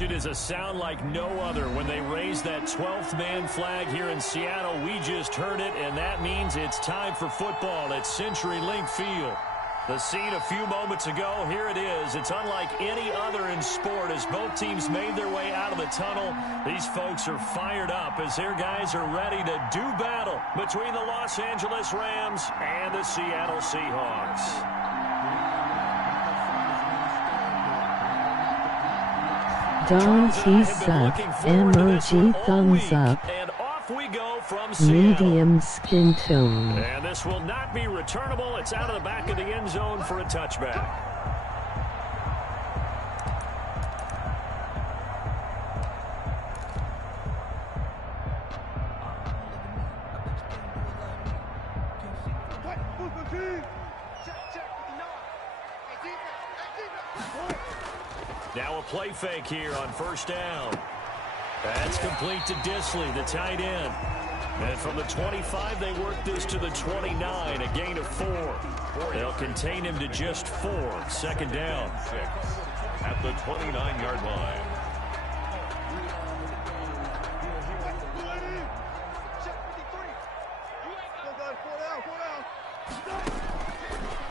It is a sound like no other when they raise that 12th man flag here in Seattle. We just heard it, and that means it's time for football at CenturyLink Field. The scene a few moments ago, here it is. It's unlike any other in sport as both teams made their way out of the tunnel. These folks are fired up as their guys are ready to do battle between the Los Angeles Rams and the Seattle Seahawks. Don't he suck? Emoji thumbs up. And off we go from Medium skin tone. And this will not be returnable. It's out of the back of the end zone for a touchback. Now a play fake here on first down. That's complete to Disley, the tight end. And from the 25, they work this to the 29, a gain of 4. They'll contain him to just 4. Second down. 6 at the 29-yard line.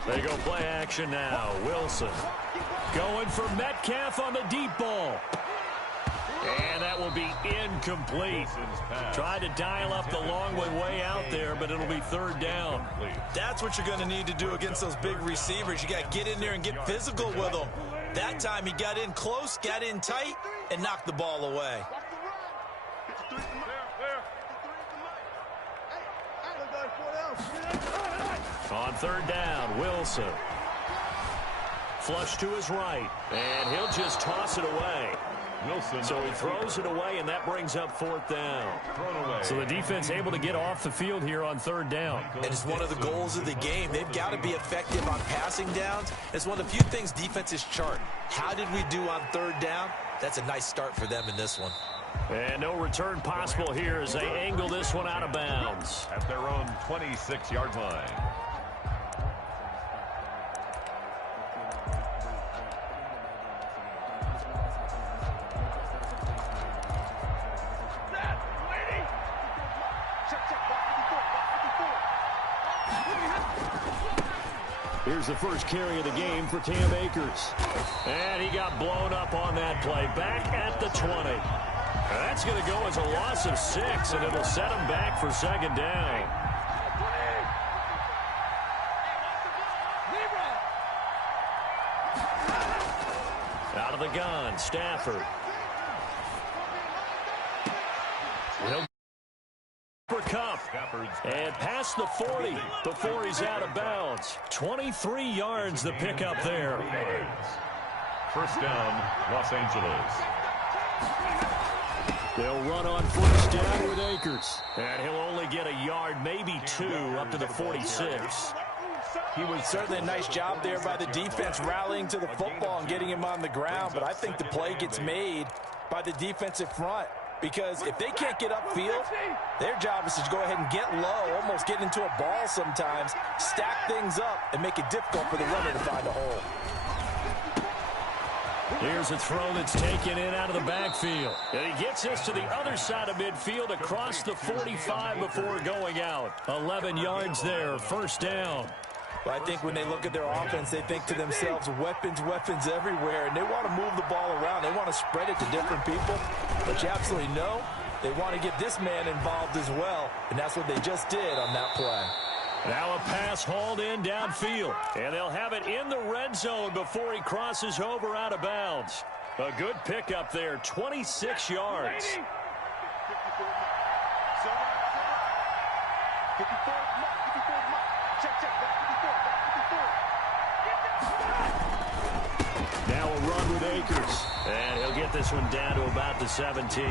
They go play action now. Wilson going for Metcalf on the deep ball. And that will be incomplete. Tried to dial up the long way out there, but it'll be third down. That's what you're going to need to do against those big receivers. You got to get in there and get physical with them. That time he got in close, got in tight, and knocked the ball away. On third down, Wilson. Flush to his right, and he'll just toss it away. Wilson. So he throws it away, and that brings up fourth down. Away. So the defense able to get off the field here on third down. And it's one of the goals of the game. They've got to be effective on passing downs. It's one of the few things defenses chart. How did we do on third down? That's a nice start for them in this one. And no return possible here as they angle this one out of bounds. At their own 26-yard line. Here's the first carry of the game for Cam Akers. And he got blown up on that play. Back at the 20. That's going to go as a loss of 6, and it'll set him back for second down. Out of the gun, Stafford. He'll for Cup. And past the 40 before he's out of bounds. 23 yards the pickup there. First down, Los Angeles. They'll run on first down with Akers. And he'll only get a yard, maybe 2, up to the 46. He was certainly a nice job there by the defense rallying to the football and getting him on the ground. But I think the play gets made by the defensive front. Because if they can't get upfield, their job is to go ahead and get low, almost get into a ball sometimes, stack things up, and make it difficult for the runner to find a hole. Here's a throw that's taken in out of the backfield. And he gets this to the other side of midfield across the 45 before going out. 11 yards there, first down. Well, I think when they look at their offense, they think to themselves, weapons, weapons everywhere, and they want to move the ball around. They want to spread it to different people. But you absolutely know they want to get this man involved as well, and that's what they just did on that play. Now a pass hauled in downfield, and they'll have it in the red zone before he crosses over out of bounds. A good pickup there, 26 yards. Now a run with Akers. And he'll get this one down to about the 17.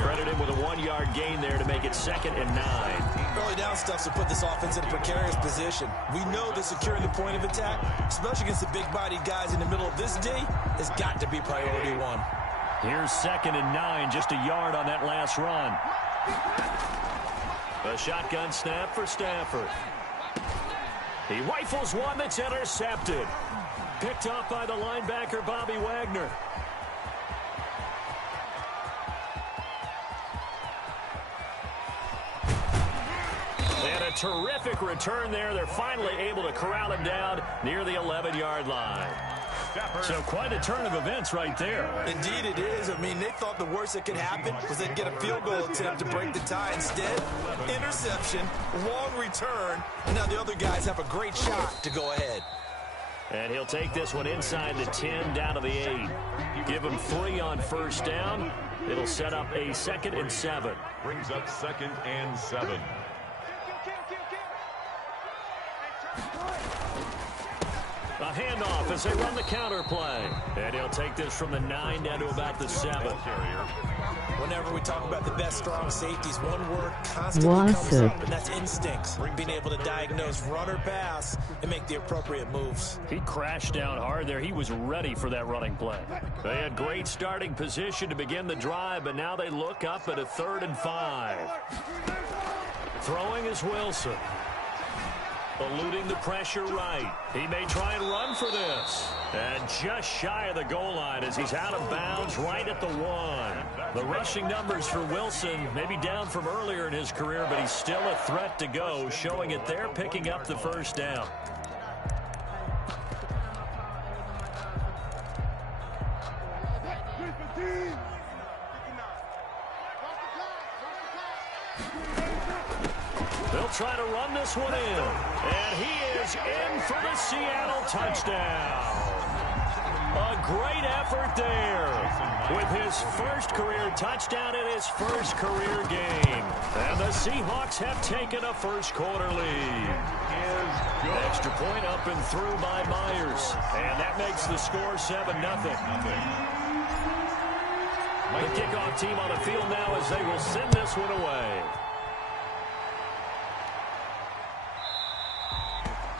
Credit him with a 1-yard gain there to make it 2nd and 9. Early down stuff to put this offense in a precarious position. We know that securing the point of attack, especially against the big-bodied guys in the middle of this D, has got to be priority 1. Here's 2nd and 9, just a yard on that last run. A shotgun snap for Stafford. He rifles one that's intercepted. Picked off by the linebacker, Bobby Wagner. a terrific return there. They're finally able to corral him down near the 11-yard line. So quite a turn of events right there. Indeed it is. I mean, they thought the worst that could happen was they'd get a field goal attempt to break the tie. Instead, interception, long return, and now the other guys have a great shot to go ahead. And he'll take this one inside the 10 down to the 8. Give him 3 on first down. It'll set up a 2nd and 7. Brings up 2nd and 7. A handoff as they run the counter play. And he'll take this from the 9 down to about the 7. Whenever we talk about the best strong safeties, one word constantly comes up, and that's instincts. Being able to diagnose run or pass and make the appropriate moves. He crashed down hard there. He was ready for that running play. They had great starting position to begin the drive, but now they look up at a 3rd and 5. Throwing is Wilson. Eluding the pressure right. He may try and run for this. And just shy of the goal line as he's out of bounds right at the 1. The rushing numbers for Wilson may be down from earlier in his career, but he's still a threat to go, showing it there, picking up the first down. They'll try to run this one in. And he is in for the Seattle touchdown. A great effort there with his first career touchdown in his first career game. And the Seahawks have taken a first quarter lead. Extra point up and through by Myers. And that makes the score 7-0. The kickoff team on the field now as they will send this one away.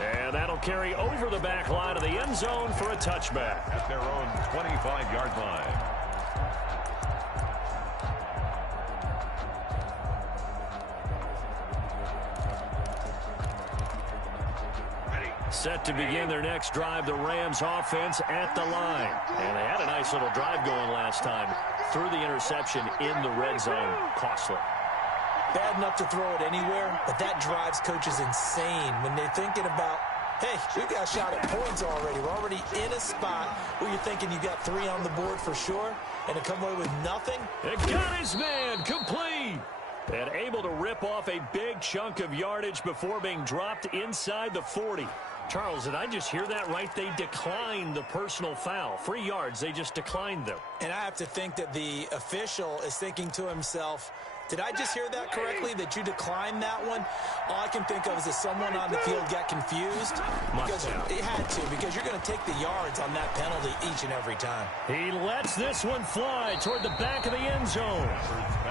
And that'll carry over the back line of the end zone for a touchback. At their own 25-yard line. Set to begin their next drive, the Rams offense at the line. And they had a nice little drive going last time. Through the interception in the red zone. Costly. Bad enough to throw it anywhere, but that drives coaches insane when they're thinking about, hey, we've got a shot at points already. We're already in a spot where you're thinking you got 3 on the board for sure, and to come away with nothing. It got his man complete. And able to rip off a big chunk of yardage before being dropped inside the 40. Charles, did I just hear that right? They declined the personal foul. 3 yards, they just declined them. And I have to think that the official is thinking to himself, did I just hear that correctly, that you declined that one? All I can think of is that someone on the field got confused. Because it had to, because you're going to take the yards on that penalty each and every time. He lets this one fly toward the back of the end zone.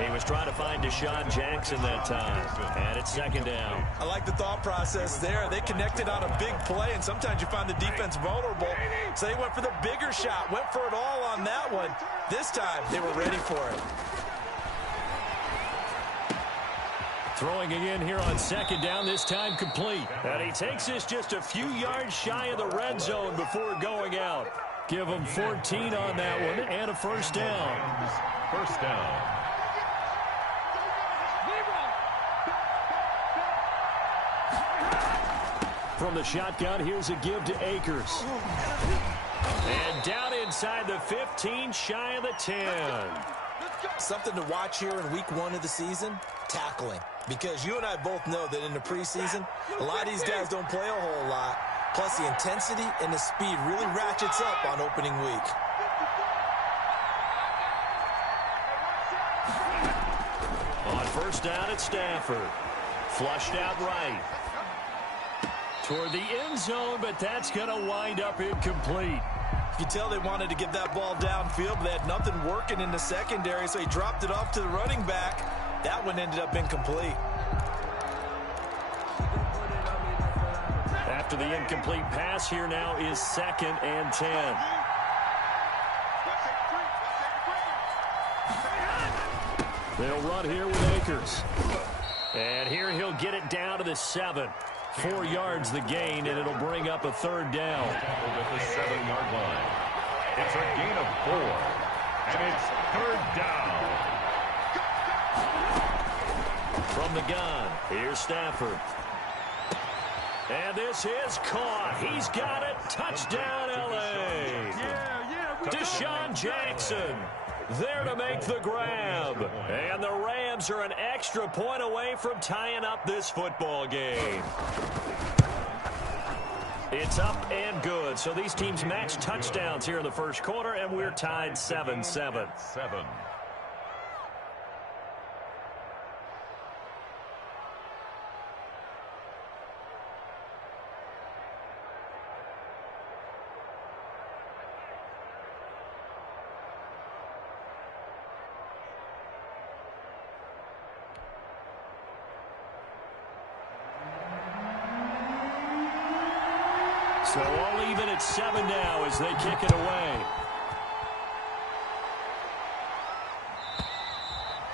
He was trying to find Deshaun Jackson that time. And it's 2nd down. I like the thought process there. They connected on a big play, and sometimes you find the defense vulnerable. So they went for the bigger shot, went for it all on that one. This time, they were ready for it. Throwing again here on 2nd down, this time complete. And he takes this just a few yards shy of the red zone before going out. Give him 14 on that one and a first down. First down. From the shotgun, here's a give to Akers. And down inside the 15, shy of the 10. Something to watch here in week 1 of the season, tackling. Because you and I both know that in the preseason, a lot of these guys don't play a whole lot. Plus, the intensity and the speed really ratchets up on opening week. On first down at Stafford. Flushed out right. Toward the end zone, but that's going to wind up incomplete. You can tell they wanted to get that ball downfield, but they had nothing working in the secondary, so he dropped it off to the running back. That one ended up incomplete. After the incomplete pass, here now is 2nd and 10. They'll run here with Akers. And here he'll get it down to the 7. 4 yards the gain, and it'll bring up a 3rd down. At the 7-yard line. It's a gain of 4. And it's 3rd down. From the gun, here's Stafford. And this is caught. He's got it. Touchdown, L.A. Deshaun Jackson there to make the grab. And the Rams are an extra point away from tying up this football game. It's up and good. So these teams match touchdowns here in the first quarter, and we're tied 7-7. So all even at 7 now as they kick it away.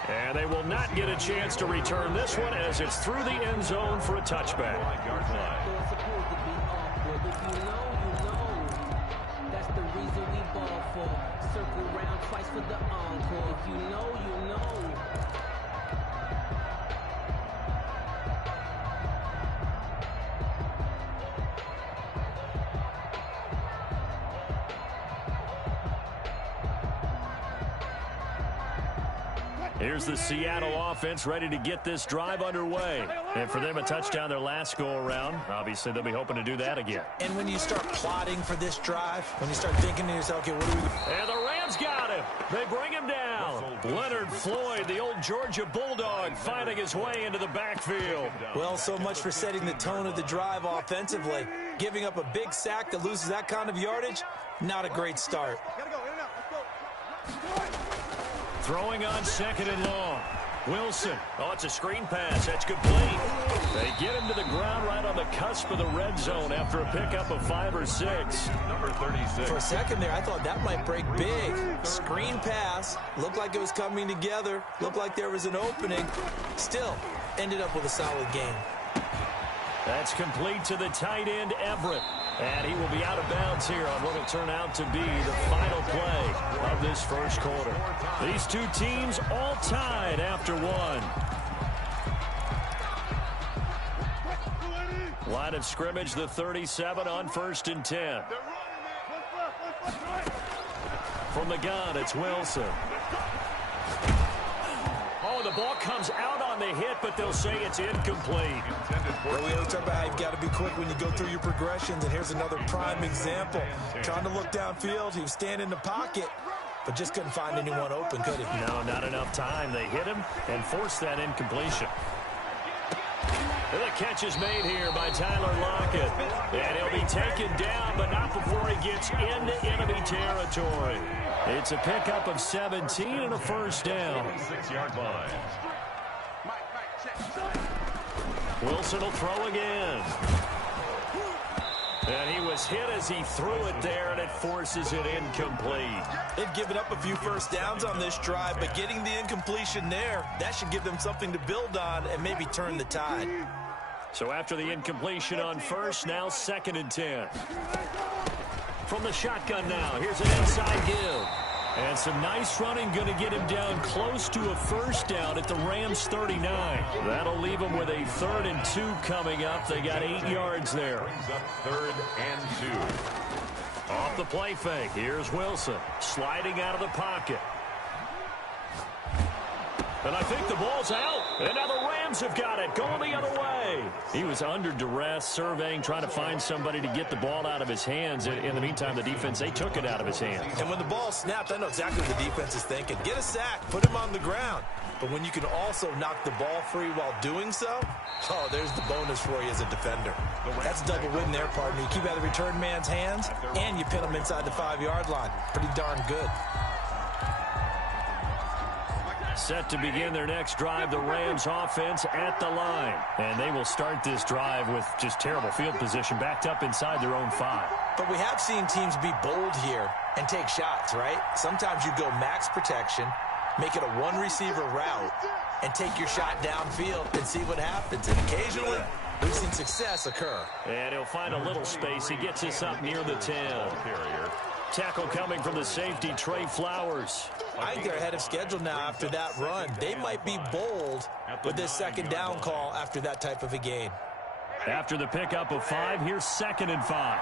And they will not get a chance to return this one as it's through the end zone for a touchback. That's the reason we ball for. Circle round twice for the encore. If you know, you know. Here's the Seattle offense ready to get this drive underway. And for them, a touchdown their last go-around. Obviously, they'll be hoping to do that again. And when you start plotting for this drive, when you start thinking to yourself, okay, what do we do? And the Rams got him. They bring him down. Leonard Floyd, the old Georgia Bulldog, finding his way into the backfield. Well, so much for setting the tone of the drive offensively. Giving up a big sack that loses that kind of yardage, not a great start. Throwing on 2nd and long. Wilson. Oh, it's a screen pass. That's complete. They get him to the ground right on the cusp of the red zone after a pickup of 5 or 6. Number 36. For a second there, I thought that might break big. Screen pass. Looked like it was coming together. Looked like there was an opening. Still, ended up with a solid game. That's complete to the tight end, Everett. And he will be out of bounds here on what will turn out to be the final play of this first quarter. These two teams all tied after one. Line of scrimmage, the 37 on 1st and 10. From the gun, it's Wilson. Oh, the ball comes out on the hit, but they'll say it's incomplete. Well, we always talk about how you've got to be quick when you go through your progressions, and here's another prime example. Trying to look downfield, he was standing in the pocket, but just couldn't find anyone open, could he? No, not enough time. They hit him and forced that incompletion. And the catch is made here by Tyler Lockett. And he'll be taken down, but not before he gets into enemy territory. It's a pickup of 17 and a first down. 6-yard line. Wilson will throw again. And he was hit as he threw it there, and it forces it incomplete. They've given up a few first downs on this drive, but getting the incompletion there, that should give them something to build on and maybe turn the tide. So after the incompletion on first, now 2nd and 10. From the shotgun now, here's an inside give. And some nice running, going to get him down close to a first down at the Rams 39. That'll leave him with a 3rd and 2 coming up. They got 8 yards there. Brings up 3rd and 2. Off the play fake, here's Wilson sliding out of the pocket. And I think the ball's out. And now the Rams have got it, going the other way. He was under duress, surveying, trying to find somebody to get the ball out of his hands. In the meantime, the defense, they took it out of his hands. And when the ball snapped, I know exactly what the defense is thinking. Get a sack, put him on the ground. But when you can also knock the ball free while doing so, oh, there's the bonus for you as a defender. That's a double win there, partner. You keep out of the return man's hands, and you pin him inside the 5-yard line. Pretty darn good. Set to begin their next drive, the Rams offense at the line. And they will start this drive with just terrible field position, backed up inside their own 5. But we have seen teams be bold here and take shots, right? Sometimes you go max protection, make it a one-receiver route, and take your shot downfield and see what happens. And occasionally, we've seen success occur. And he'll find a little space. He gets us up near the 10. Tackle coming from the safety, Trey Flowers. I think they're ahead of schedule now after that run. They might be bold with this 2nd down call after that type of a gain. After the pickup of 5, here's 2nd and 5.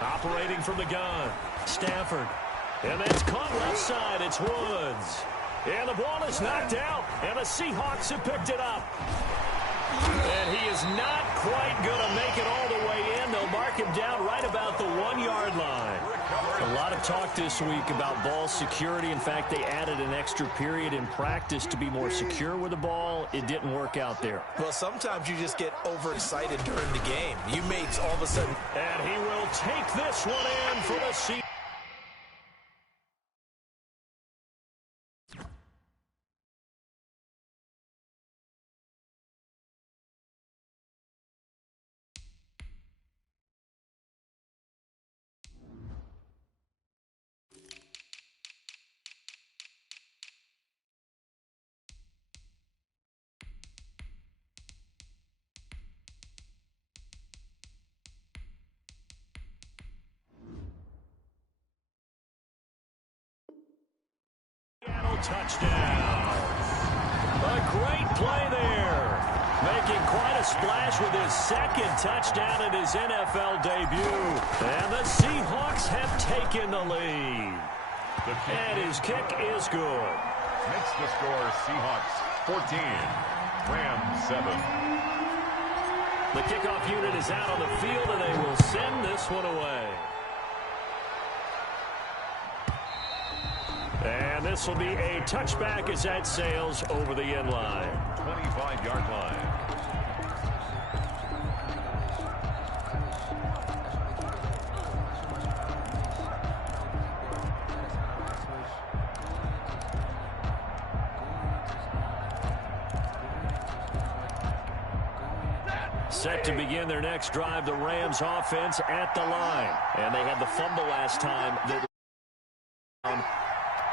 Operating from the gun, Stafford. And that's caught left side. It's Woods. And the ball is knocked out, and the Seahawks have picked it up. And he is not quite going to make it all the way in. They'll mark him down right about the 1-yard line. A lot of talk this week about ball security. In fact, they added an extra period in practice to be more secure with the ball. It didn't work out there. Well, sometimes you just get overexcited during the game. You made all of a sudden. And he will take this one in for the Seahawks. Touchdown. A great play there. Making quite a splash with his 2nd touchdown in his NFL debut. And the Seahawks have taken the lead. And his kick is good. Makes the score Seahawks 14, Rams 7. The kickoff unit is out on the field, and they will send this one away. And this will be a touchback as that sails over the end line. 25-yard line. Set to begin their next drive, the Rams offense at the line. And they had the fumble last time.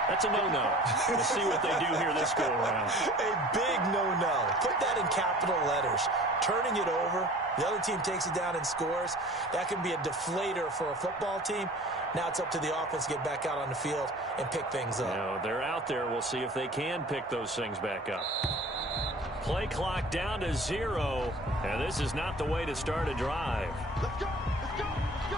That's a no-no. We'll see what they do here this go-around. A big no-no. Put that in capital letters. Turning it over, the other team takes it down and scores. That can be a deflator for a football team. Now it's up to the offense to get back out on the field and pick things up. You know, they're out there. We'll see if they can pick those things back up. Play clock down to 0, and this is not the way to start a drive. Let's go! Let's go! Let's go!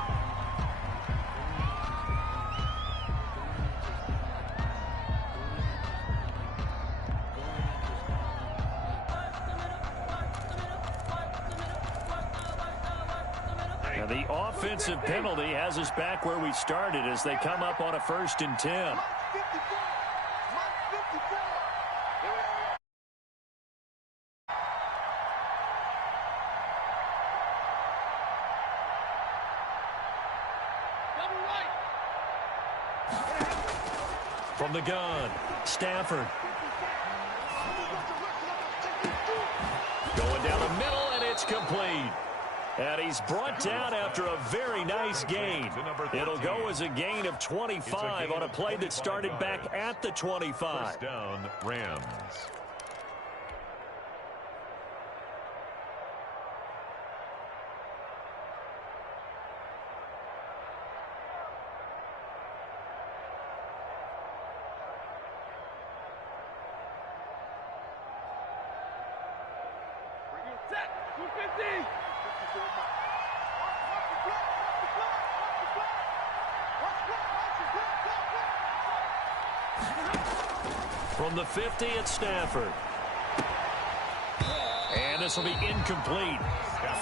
Now the offensive penalty has us back where we started as they come up on a 1st and 10. From the gun, Stafford. Going down the middle, and it's complete. And he's brought down after a very nice gain. It'll go as a gain of 25 on a play that started back at the 25. First down, Rams. From the 50, it's Stafford. And this will be incomplete.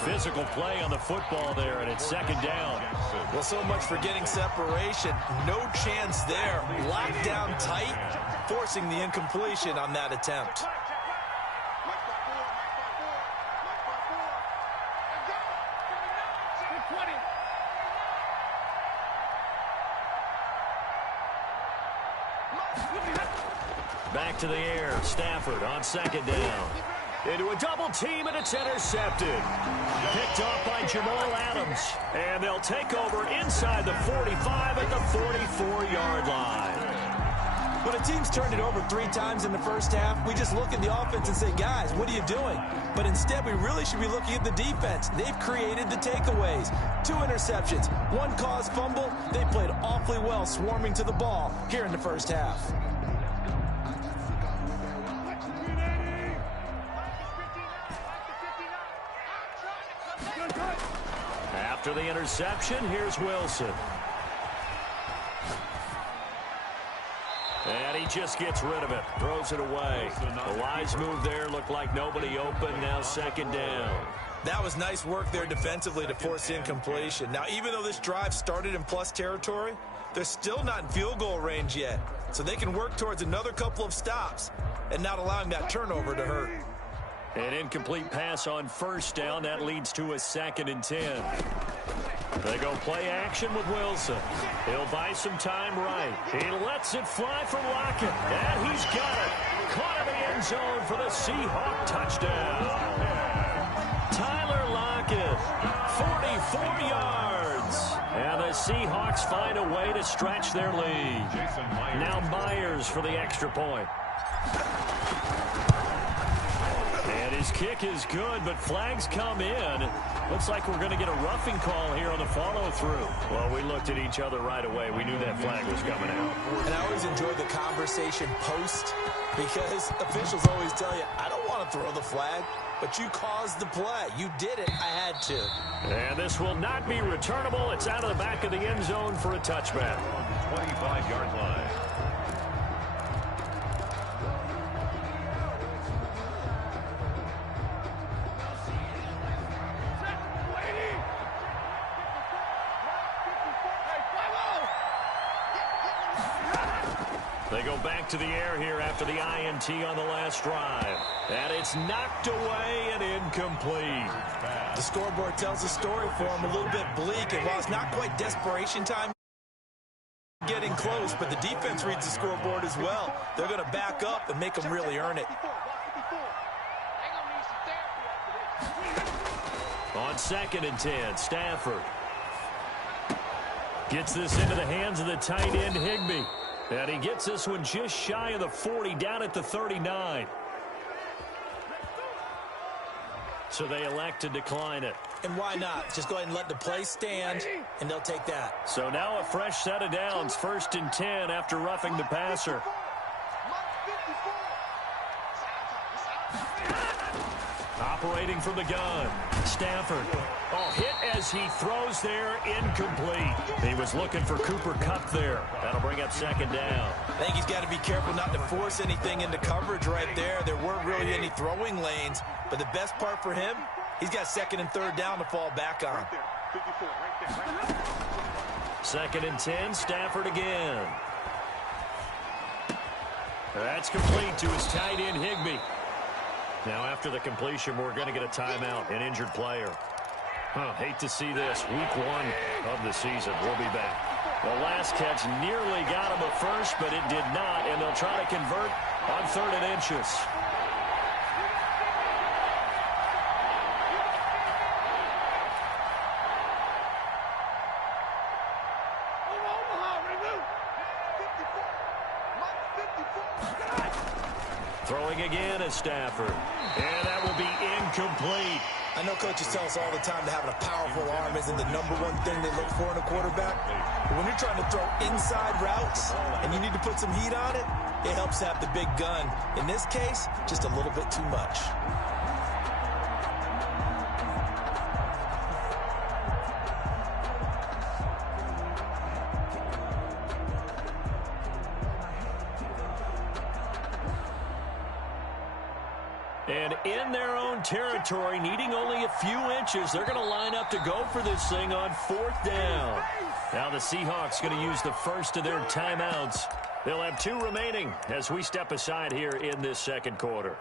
Physical play on the football there, and it's 2nd down. Well, so much for getting separation. No chance there. Locked down tight, forcing the incompletion on that attempt. Back to the air. Stafford on 2nd down. Into a double team, and it's intercepted. Picked off by Jamal Adams. And they'll take over inside the 45 at the 44-yard line. When a team's turned it over 3 times in the first half, we just look at the offense and say, guys, what are you doing? But instead, we really should be looking at the defense. They've created the takeaways. 2 interceptions, 1 caused fumble. They played awfully well swarming to the ball here in the first half. After the interception, here's Wilson. And he just gets rid of it. Throws it away. The wise move there. Looked like nobody open. Now second down. That was nice work there defensively to force the incompletion. Now, even though this drive started in plus territory, they're still not in field goal range yet. So they can work towards another couple of stops and not allowing that turnover to hurt. An incomplete pass on first down. That leads to a 2nd and 10. They go play action with Wilson. He'll buy some time right. He lets it fly for Lockett. And he's got it. Caught in the end zone for the Seahawk touchdown. Tyler Lockett, 44 yards. And the Seahawks find a way to stretch their lead. Now Myers for the extra point. And his kick is good, but flags come in. Looks like we're going to get a roughing call here on the follow-through. Well, we looked at each other right away. We knew that flag was coming out. And I always enjoy the conversation post because officials always tell you, I don't want to throw the flag, but you caused the play. You did it. I had to. And this will not be returnable. It's out of the back of the end zone for a touchback. 25-yard line. They go back to the air here after the INT on the last drive. And it's knocked away and incomplete. The scoreboard tells the story for him, a little bit bleak. And while it's not quite desperation time, getting close, but the defense reads the scoreboard as well. They're going to back up and make them really earn it. On 2nd and 10, Stafford gets this into the hands of the tight end, Higbee. And he gets this one just shy of the 40, down at the 39. So they elect to decline it. And why not? Just go ahead and let the play stand, and they'll take that. So now a fresh set of downs, 1st and 10 after roughing the passer. Operating from the gun, Stafford. Oh, hit as he throws there, incomplete. He was looking for Cooper Kupp there. That'll bring up 2nd down. I think he's got to be careful not to force anything into coverage right there. There weren't really any throwing lanes, but the best part for him, he's got 2nd and 3rd down to fall back on. 2nd and 10, Stafford again. That's complete to his tight end, Higbee. Now, after the completion, we're going to get a timeout, an injured player. Hate to see this. Week 1 of the season. We'll be back. The last catch nearly got him a first, but it did not, and they'll try to convert on 3rd and inches. Throwing again is Stafford. And that will be incomplete. I know coaches tell us all the time that having a powerful arm isn't the #1 thing they look for in a quarterback. But when you're trying to throw inside routes and you need to put some heat on it, it helps have the big gun. In this case, just a little bit too much. And in their own territory, needing only a few inches, they're going to line up to go for this thing on 4th down. Now the Seahawks going to use the first of their timeouts. They'll have 2 remaining as we step aside here in this 2nd quarter.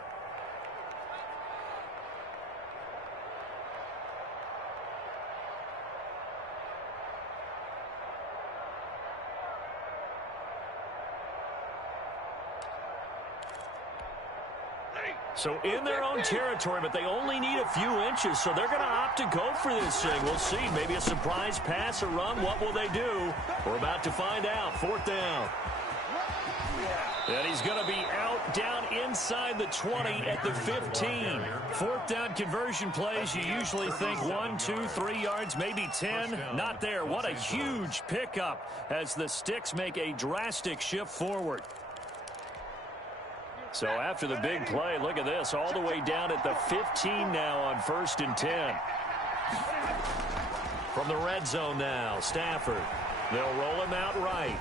So in their own territory, but they only need a few inches, so they're going to opt to go for this thing. We'll see. Maybe a surprise pass or run. What will they do? We're about to find out. 4th down. And he's going to be out down inside the 20 at the 15. 4th down conversion plays, you usually think 1, 2, 3 yards, maybe 10. Not there. What a huge pickup as the sticks make a drastic shift forward. So after the big play, look at this, all the way down at the 15 now on 1st and 10. From the red zone now, Stafford. They'll roll him out right.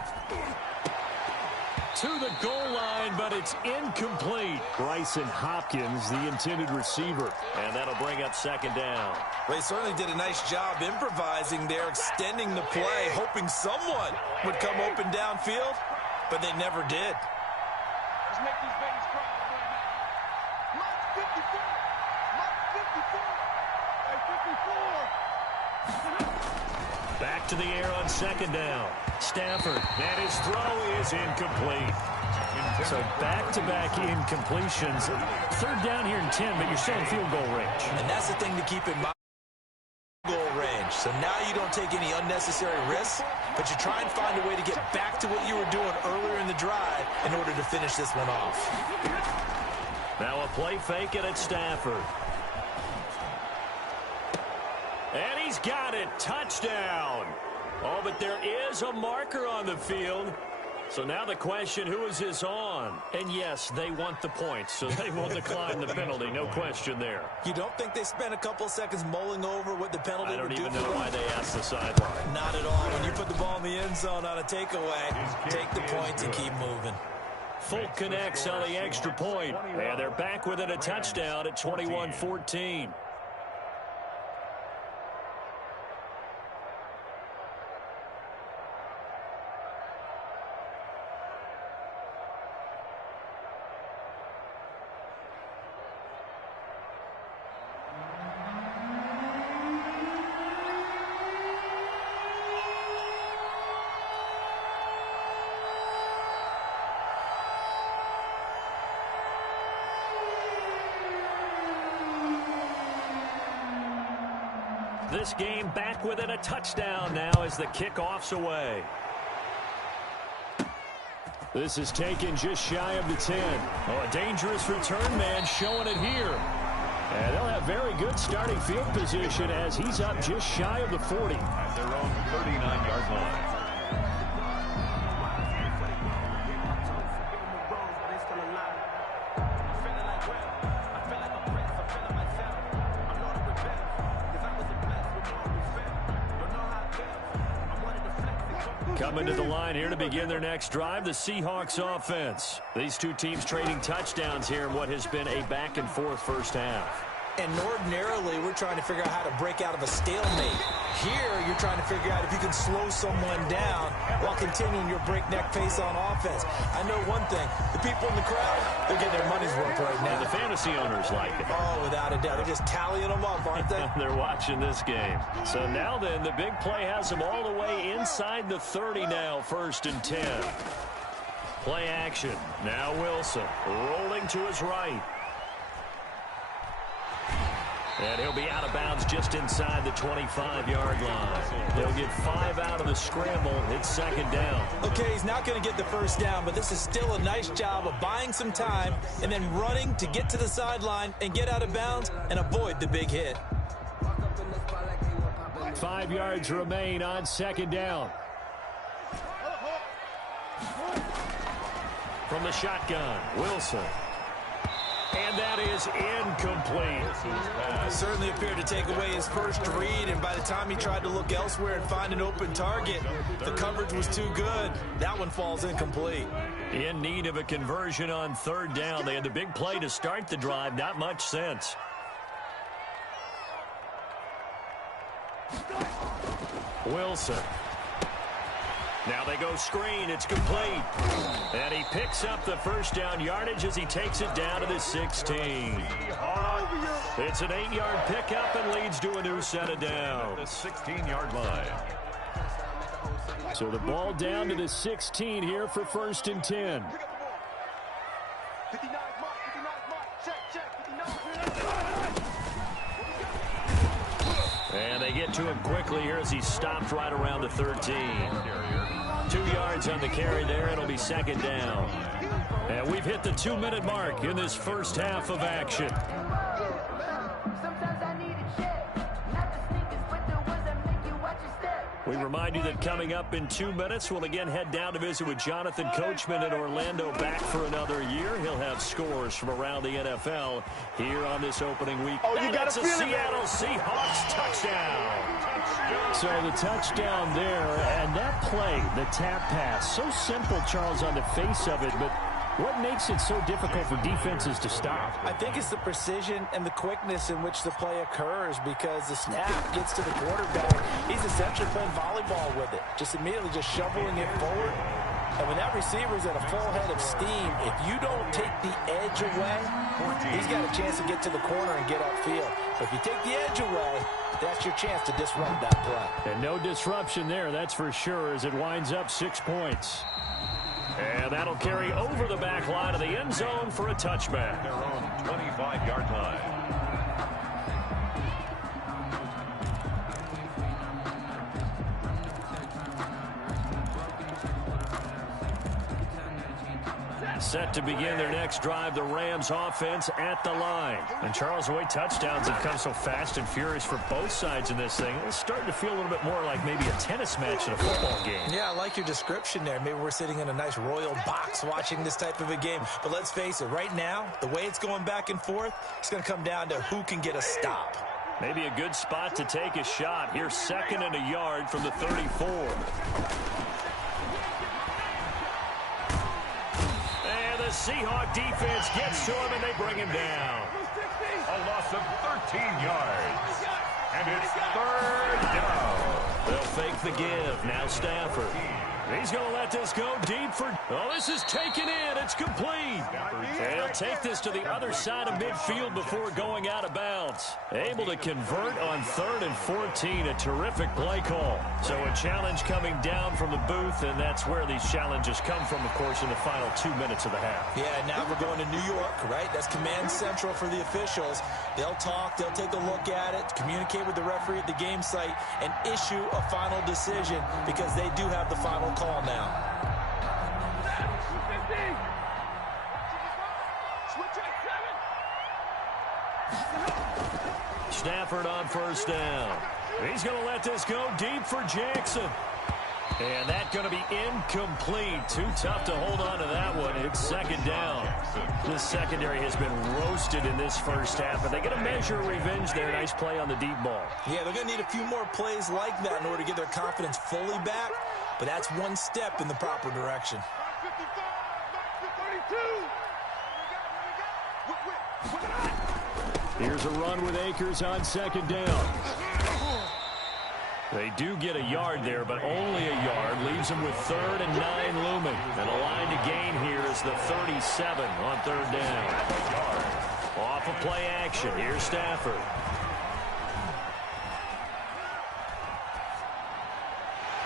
To the goal line, but it's incomplete. Bryson Hopkins, the intended receiver. And that'll bring up second down. They certainly did a nice job improvising there, extending the play, hoping someone would come open downfield, but they never did. Let's make these babies cry right now. Mark 54. Mark 54. Hey, 54. Back to the air on second down. Stafford, and his throw is incomplete. So back-to-back incompletions. Third down here in 10, but you're still in field goal range. And that's the thing to keep in mind. Goal range. So now you don't take any unnecessary risks, but you try and find a way to get back to what you were doing earlier in the drive in order to finish this one off. Now a play fake, and it's Stafford. And he's got it. Touchdown. Oh, but there is a marker on the field. So now the question, who is this on? And yes, they want the points, so they will decline the penalty. No question there. You don't think they spent a couple seconds mulling over what the penalty would do? I don't even know why they asked the sideline. Not at all. When you put the ball in the end zone on a takeaway, take the points and keep moving. Full connects on the extra point. And they're back within a touchdown at 21-14. This game back within a touchdown now as the kickoff's away. This is taken just shy of the 10. Oh, a dangerous return man showing it here. And they'll have very good starting field position as he's up just shy of the 40. At their own 39-yard line. Coming to the line here to begin their next drive, the Seahawks offense. These two teams trading touchdowns here in what has been a back-and-forth first half. And ordinarily, we're trying to figure out how to break out of a stalemate. Here, you're trying to figure out if you can slow someone down while continuing your breakneck pace on offense. I know one thing. The people in the crowd, they're getting their money's worth right now. And the fantasy owners like it. Oh, without a doubt. They're just tallying them up, aren't they? They're watching this game. So now then, the big play has them all the way inside the 30 now, 1st and 10. Play action. Now Wilson rolling to his right. And he'll be out of bounds just inside the 25-yard line. They'll get 5 out of the scramble. It's second down. Okay, he's not going to get the first down, but this is still a nice job of buying some time and then running to get to the sideline and get out of bounds and avoid the big hit. 5 yards remain on second down. From the shotgun, Wilson. And that is incomplete. Certainly appeared to take away his first read, and by the time he tried to look elsewhere and find an open target, the coverage was too good. That one falls incomplete. In need of a conversion on third down. They had the big play to start the drive. Not much sense. Wilson. Now they go screen. It's complete. And he picks up the first down yardage as he takes it down to the 16. It's an 8-yard pickup and leads to a new set of down. The 16-yard line. So the ball down to the 16 here for 1st and 10. 59 mark, 59 mark, check, 59. And they get to him quickly here as he stopped right around the 13. 2 yards on the carry there. It'll be second down. And we've hit the 2-minute mark in this first half of action. We remind you that coming up in 2 minutes, we'll again head down to visit with Jonathan Coachman in Orlando, back for another year. He'll have scores from around the NFL here on this opening week. Oh, you got a Seattle Seahawks touchdown. So the touchdown there, and that play, the tap pass, so simple, Charles, on the face of it, but what makes it so difficult for defenses to stop? I think it's the precision and the quickness in which the play occurs, because the snap gets to the quarterback. He's essentially playing volleyball with it, just immediately just shoveling it forward. And when that receiver's at a full head of steam, if you don't take the edge away, he's got a chance to get to the corner and get upfield. But if you take the edge away, that's your chance to disrupt that play. And no disruption there, that's for sure, as it winds up 6 points. And that'll carry over the back line of the end zone for a touchback. Their own 25-yard line. Set to begin their next drive, the Rams offense at the line. And Charles, the way touchdowns have come so fast and furious for both sides in this thing, it's starting to feel a little bit more like maybe a tennis match in a football game. Yeah, I like your description there. Maybe we're sitting in a nice royal box watching this type of a game. But let's face it, right now, the way it's going back and forth, it's going to come down to who can get a stop. Maybe a good spot to take a shot. Here's 2nd and a yard from the 34. The Seahawk defense gets to him, and they bring him down. A loss of 13 yards. And it's 3rd down. They'll fake the give. Now Stafford. He's going to let this go deep for... Oh, this is taken in. It's complete. They'll take this to the other side of midfield before going out of bounds. Able to convert on 3rd and 14. A terrific play call. So a challenge coming down from the booth, and that's where these challenges come from, of course, in the final 2 minutes of the half. Yeah, now we're going to New York, right? That's command central for the officials. They'll talk, they'll take a look at it, communicate with the referee at the game site, and issue a final decision, because they do have the final call now. Stafford on 1st down. He's going to let this go deep for Jackson. And that's going to be incomplete. Too tough to hold on to that one. It's 2nd down. This secondary has been roasted in this first half, but they get a measure of revenge there. Nice play on the deep ball. Yeah, they're going to need a few more plays like that in order to get their confidence fully back, but that's one step in the proper direction. Here's a run with Akers on 2nd down. They do get a yard there, but only a yard. Leaves them with 3rd and 9 looming. And a line to gain here is the 37 on 3rd down. Off of play action. Here's Stafford.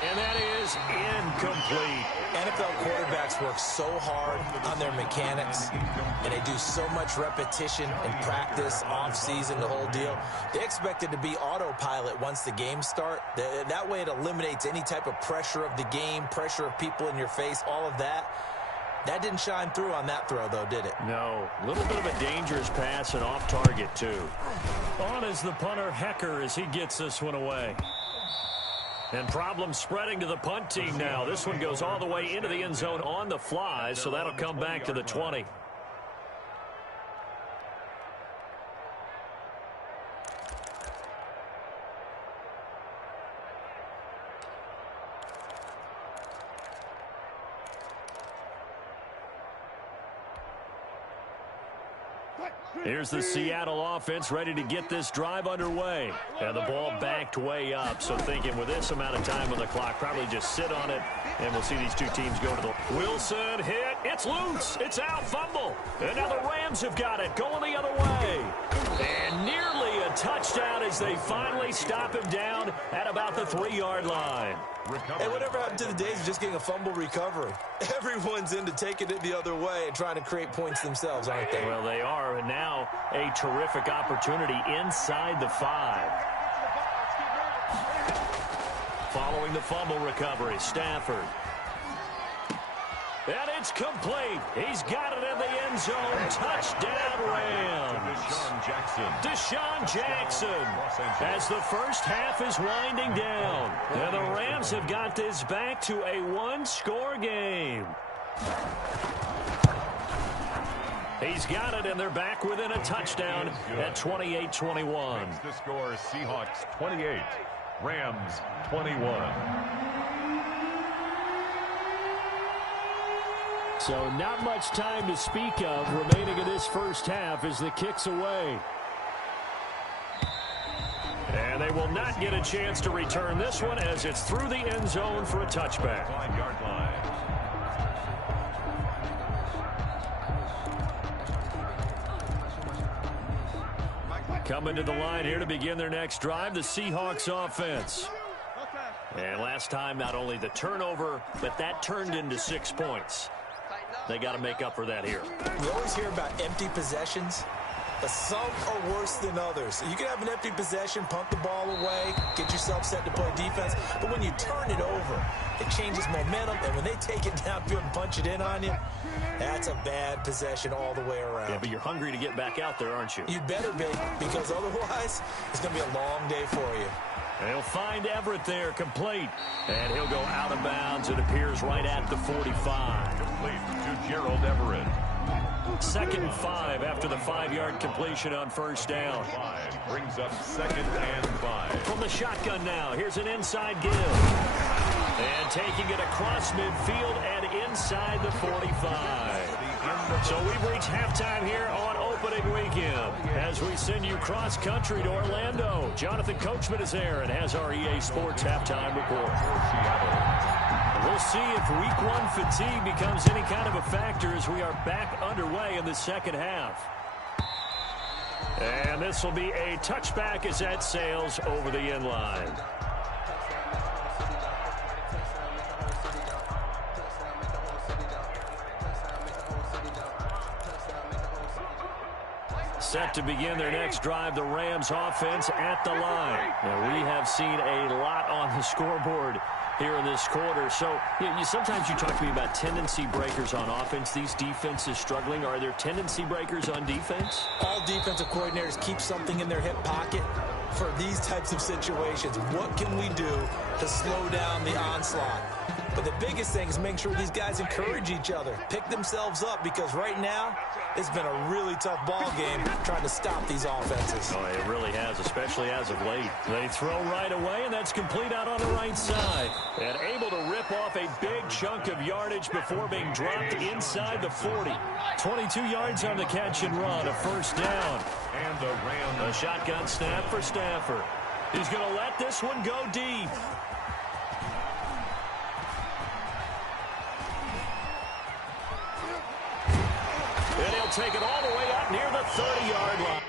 And that is incomplete. NFL quarterbacks work so hard on their mechanics, and they do so much repetition and practice, off-season, the whole deal. They expect it to be autopilot once the games start. That way it eliminates any type of pressure of the game, pressure of people in your face, all of that. That didn't shine through on that throw, though, did it? No. A little bit of a dangerous pass and off target, too. On is the punter, Hecker, as he gets this one away. And problems spreading to the punt team now. This one goes all the way into the end zone on the fly, so that'll come back to the 20. Here's the Seattle offense ready to get this drive underway. And the ball backed way up. So thinking with this amount of time on the clock, probably just sit on it. And we'll see these two teams go to the... Wilson hit. It's loose. It's out. Fumble. And now the Rams have got it. Going the other way. And nearly a touchdown as they finally stop him down at about the 3-yard line. Hey, whatever happened to the days of just getting a fumble recovery? Everyone's into taking it the other way and trying to create points themselves, aren't they? Well, they are, and now a terrific opportunity inside the 5. Following the fumble recovery, Stafford. And it's complete. He's got it in the end zone. Touchdown, Rams. Deshaun Jackson, as the first half is winding down. And the Rams have got this back to a one-score game. He's got it, and they're back within a touchdown at 28-21. Makes the score Seahawks 28, Rams 21. So not much time to speak of remaining in this first half as the kick's away. And they will not get a chance to return this one as it's through the end zone for a touchback. 5-yard line. Coming to the line here to begin their next drive, the Seahawks offense. And last time, not only the turnover, but that turned into 6 points. They got to make up for that here. We always hear about empty possessions, but some are worse than others. You can have an empty possession, punt the ball away, get yourself set to play defense, but when you turn it over, it changes momentum, and when they take it downfield and punch it in on you, that's a bad possession all the way around. Yeah, but you're hungry to get back out there, aren't you? You better be, because otherwise, it's going to be a long day for you. They'll find Everett there, complete. And he'll go out of bounds. It appears right at the 45. Complete to Gerald Everett. 2nd and 5 after the 5-yard completion on first down. 5 brings up 2nd and 5. From the shotgun now, here's an inside give. And taking it across midfield and inside the 45. So we've reached halftime here on opening weekend as we send you cross-country to Orlando. Jonathan Coachman is there and has our EA Sports halftime report. We'll see if Week 1 fatigue becomes any kind of a factor as we are back underway in the second half. And this will be a touchback as that sails over the end line. Set to begin their next drive, the Rams offense at the line. Now, we have seen a lot on the scoreboard here in this quarter. So sometimes you talk to me about tendency breakers on offense. These defenses struggling. Are there tendency breakers on defense? All defensive coordinators keep something in their hip pocket for these types of situations. What can we do to slow down the onslaught? But the biggest thing is making sure these guys encourage each other, pick themselves up, because right now it's been a really tough ball game trying to stop these offenses. Oh, it really has, especially as of late. They throw right away, and that's complete out on the right side. And able to rip off a big chunk of yardage before being dropped inside the 40. 22 yards on the catch and run, a first down. And the Rams. A shotgun snap for Stafford. He's going to let this one go deep. And he'll take it all the way up near the 30-yard line.